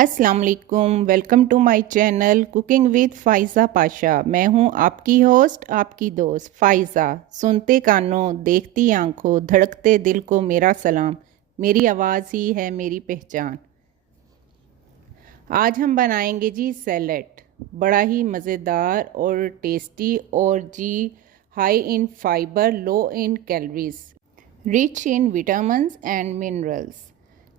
अस्सलाम वालेकुम, welcome to my channel cooking with Faiza Pasha. मैं हूं आपकी होस्ट, आपकी दोस्त फ़ाइज़ा। सुनते कानों, देखती आंखों, धड़कते दिल को मेरा सलाम। मेरी आवाज़ ही है मेरी पहचान। आज हम बनाएंगे जी सैलेड, बड़ा ही मज़ेदार और टेस्टी और जी high in fibre, low in calories, rich in vitamins and minerals.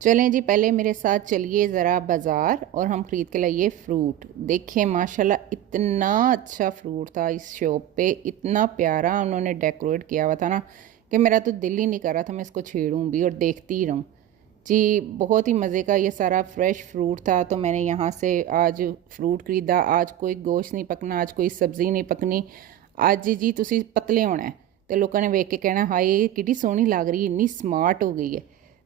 चलें जी, पहले मेरे साथ चलिए ज़रा बाज़ार और हम ख़रीद के लाइए फ्रूट। देखें माशाल्लाह इतना अच्छा फ्रूट था इस शॉप पे, इतना प्यारा उन्होंने डेकोरेट किया हुआ था ना कि मेरा तो दिल ही नहीं कर रहा था मैं इसको छेड़ूं भी और देखती ही रहूं जी। बहुत ही मज़े का ये सारा फ्रेश फ्रूट था, तो मैंने यहाँ से आज फ्रूट ख़रीदा। आज कोई गोश्त नहीं पकना, आज कोई सब्ज़ी नहीं पकनी। ਅੱਜ जी तुसी पतले होना है तो लोगों ने वेख के कहना हाय कितनी सोहनी लग रही है, इन्नी स्मार्ट हो गई है।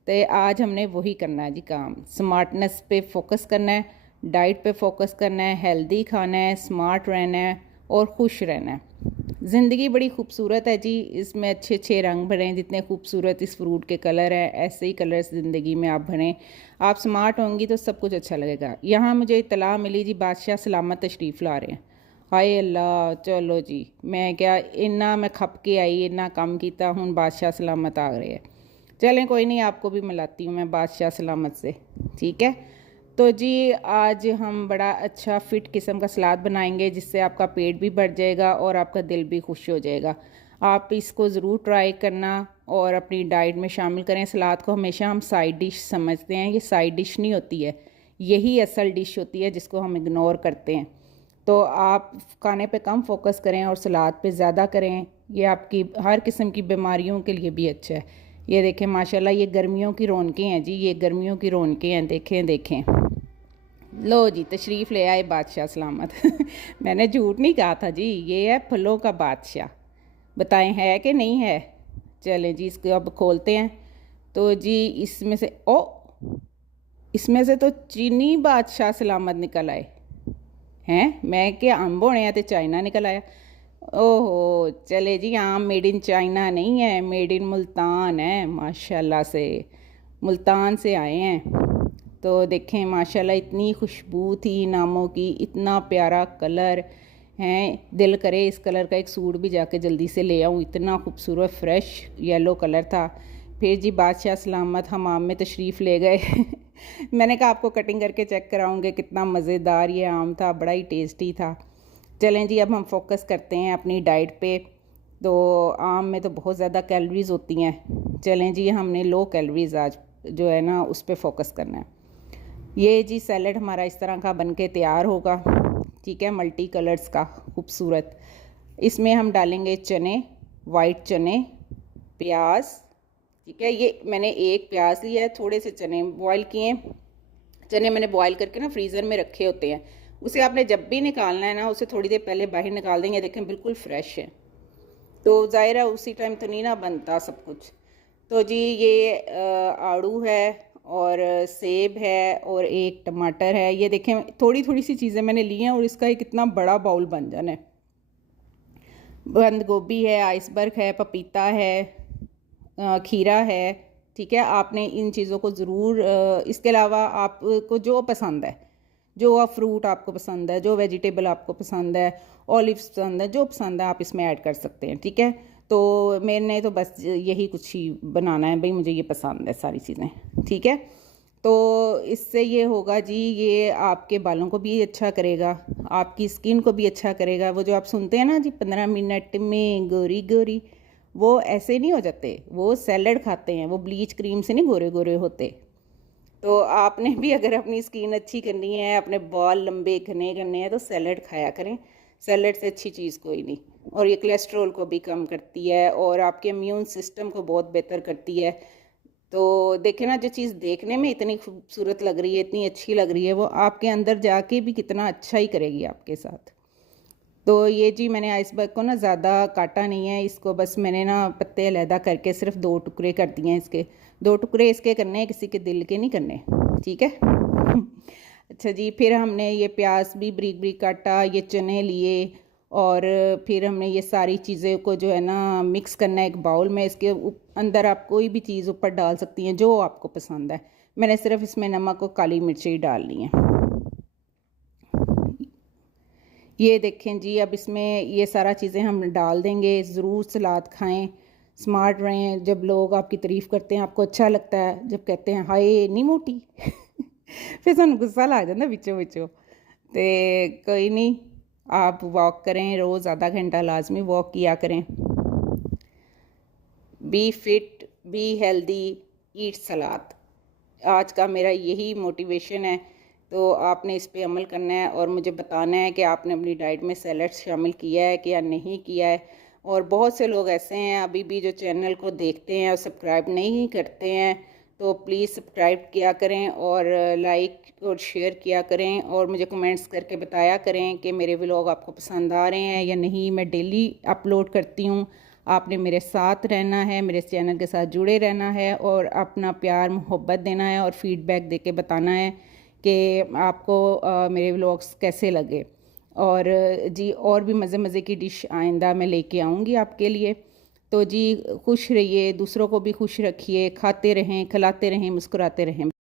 तो आज हमने वही करना है जी काम। स्मार्टनेस पे फोकस करना है, डाइट पे फोकस करना है, हेल्दी खाना है, स्मार्ट रहना है और खुश रहना है। ज़िंदगी बड़ी खूबसूरत है जी, इसमें अच्छे अच्छे रंग भरें। जितने खूबसूरत इस फ्रूट के कलर हैं ऐसे ही कलर्स ज़िंदगी में आप भरें। आप स्मार्ट होंगी तो सब कुछ अच्छा लगेगा। यहाँ मुझे इतला मिली जी बादशाह सलामत तशरीफ़ ला रहे हैं। हाय अल्लाह, चलो जी मैं क्या इन्ना मैं खप के आई, इन्ना कम किया, हूँ बादशाह सलामत आ रहे हैं। चलें कोई नहीं, आपको भी मिलाती हूँ मैं बादशाह सलामत से, ठीक है। तो जी आज हम बड़ा अच्छा फिट किस्म का सलाद बनाएंगे जिससे आपका पेट भी भर जाएगा और आपका दिल भी खुश हो जाएगा। आप इसको ज़रूर ट्राई करना और अपनी डाइट में शामिल करें। सलाद को हमेशा हम साइड डिश समझते हैं, ये साइड डिश नहीं होती है, यही असल डिश होती है जिसको हम इग्नोर करते हैं। तो आप खाने पे कम फोकस करें और सलाद पे ज़्यादा करें। ये आपकी हर किस्म की बीमारियों के लिए भी अच्छा है। ये देखें माशाल्लाह, ये गर्मियों की रौनकें हैं जी, ये गर्मियों की रौनकें हैं। देखें देखें, लो जी तशरीफ़ ले आए बादशाह सलामत। मैंने झूठ नहीं कहा था जी, ये है फलों का बादशाह। बताएं है कि नहीं है। चलें जी इसको अब खोलते हैं। तो जी इसमें से इसमें से तो चीनी बादशाह सलामत निकल आए हैं। मैं क्या अम्ब होने हैं तो चाइना निकल आया। ओहो, चले जी आम मेड इन चाइना नहीं है, मेड इन मुल्तान है। माशाल्लाह से मुल्तान से आए हैं। तो देखें माशाल्लाह इतनी खुशबू थी नामों की, इतना प्यारा कलर है। दिल करे इस कलर का एक सूट भी जाके जल्दी से ले आऊँ, इतना खूबसूरत फ्रेश येलो कलर था। फिर जी बादशाह सलामत हम आम में तशरीफ़ ले गए। मैंने कहा आपको कटिंग करके चेक कराऊंगे, कितना मज़ेदार ये आम था, बड़ा ही टेस्टी था। चलें जी अब हम फोकस करते हैं अपनी डाइट पे। तो आम में तो बहुत ज़्यादा कैलोरीज़ होती हैं। चलें जी हमने लो कैलोरीज़ आज जो है ना उस पर फोकस करना है। ये जी सैलड हमारा इस तरह का बन के तैयार होगा, ठीक है, मल्टी कलर्स का खूबसूरत। इसमें हम डालेंगे चने, वाइट चने, प्याज, ठीक है। ये मैंने एक प्याज लिया है, थोड़े से चने बॉयल किए। चने मैंने बॉयल करके ना फ्रीज़र में रखे होते हैं, उसे आपने जब भी निकालना है ना उसे थोड़ी देर पहले बाहर निकाल देंगे। देखें बिल्कुल फ्रेश है, तो ज़ाहिर है उसी टाइम तो नहीं ना बनता सब कुछ। तो जी ये आड़ू है और सेब है और एक टमाटर है। ये देखें थोड़ी थोड़ी सी चीज़ें मैंने ली हैं और इसका एक इतना बड़ा बाउल बन जाना है। बंद गोभी है, आइसबर्ग है, पपीता है, खीरा है, ठीक है। आपने इन चीज़ों को ज़रूर इसके अलावा आपको जो पसंद है, जो आप फ्रूट आपको पसंद है, जो वेजिटेबल आपको पसंद है, ऑलिव्स पसंद है, जो पसंद है आप इसमें ऐड कर सकते हैं, ठीक है। तो मैंने तो बस यही कुछ ही बनाना है भाई, मुझे ये पसंद है सारी चीज़ें, ठीक है। तो इससे ये होगा जी, ये आपके बालों को भी अच्छा करेगा, आपकी स्किन को भी अच्छा करेगा। वो जो आप सुनते हैं ना जी 15 मिनट में गोरी गोरी, वो ऐसे नहीं हो जाते, वो सैलड खाते हैं, वो ब्लीच क्रीम से नहीं गोरे गोरे होते। तो आपने भी अगर अपनी स्किन अच्छी करनी है, अपने बाल लंबे घने करने हैं तो सैलड खाया करें। सैलड से अच्छी चीज़ कोई नहीं। और ये कोलेस्ट्रॉल को भी कम करती है और आपके इम्यून सिस्टम को बहुत बेहतर करती है। तो देखें ना, जो चीज़ देखने में इतनी खूबसूरत लग रही है, इतनी अच्छी लग रही है, वो आपके अंदर जाके भी कितना अच्छा ही करेगी आपके साथ। तो ये जी मैंने आइसबर्ग को ना ज़्यादा काटा नहीं है, इसको बस मैंने ना पत्ते अलहदा करके सिर्फ 2 टुकड़े कर दिए हैं। इसके 2 टुकड़े इसके करने हैं, किसी के दिल के नहीं करने, ठीक है। अच्छा जी, फिर हमने ये प्याज भी ब्रीक ब्रीक काटा, ये चने लिए और फिर हमने ये सारी चीज़ें को जो है ना मिक्स करना है एक बाउल में। इसके अंदर आप कोई भी चीज़ ऊपर डाल सकती हैं जो आपको पसंद है। मैंने सिर्फ इसमें नमक और काली मिर्च ही डालनी है, ये देखें जी, अब इसमें ये सारा चीज़ें हम डाल देंगे। ज़रूर सलाद खाएं, स्मार्ट रहें। जब लोग आपकी तारीफ़ करते हैं आपको अच्छा लगता है, जब कहते हैं हाय नहीं मोटी फिर सानू गुस्सा लग जाता बिचों बिचों। तो कोई नहीं, आप वॉक करें, रोज़ आधा घंटा लाजमी वॉक किया करें। बी फिट, बी हेल्दी, ईट सलाद। आज का मेरा यही मोटिवेशन है। तो आपने इस पे अमल करना है और मुझे बताना है कि आपने अपनी डाइट में सैलड शामिल किया है कि या नहीं किया है। और बहुत से लोग ऐसे हैं अभी भी जो चैनल को देखते हैं और सब्सक्राइब नहीं करते हैं, तो प्लीज़ सब्सक्राइब किया करें और लाइक और शेयर किया करें और मुझे कमेंट्स करके बताया करें कि मेरे व्लॉग आपको पसंद आ रहे हैं या नहीं। मैं डेली अपलोड करती हूँ। आपने मेरे साथ रहना है, मेरे चैनल के साथ जुड़े रहना है और अपना प्यार मोहब्बत देना है और फीडबैक दे के बताना है कि आपको मेरे व्लॉग्स कैसे लगे। और जी, और भी मज़े मज़े की डिश आइंदा मैं लेके आऊँगी आपके लिए। तो जी खुश रहिए, दूसरों को भी खुश रखिए, खाते रहें, खिलाते रहें, मुस्कुराते रहें।